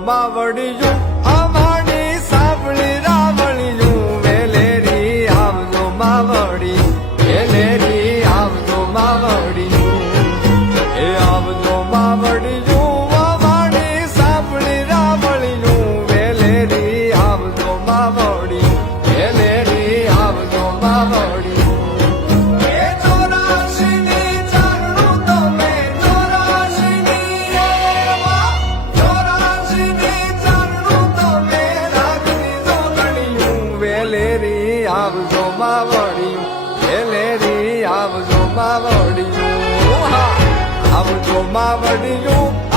માવડિયું અમારી સાંભળી રાવળિયું વેલેરી આવજો માવડી વેલેરી આવજો માવડિયું એ આવજો માવડિયું અમારી સાંભળી રાવળિયું વેલેરી આવજો માવડી વેલેરી આવજો માવડી આવજો માવડિયું વેલેરી આવજો માવડિયું આવજો માવડિયું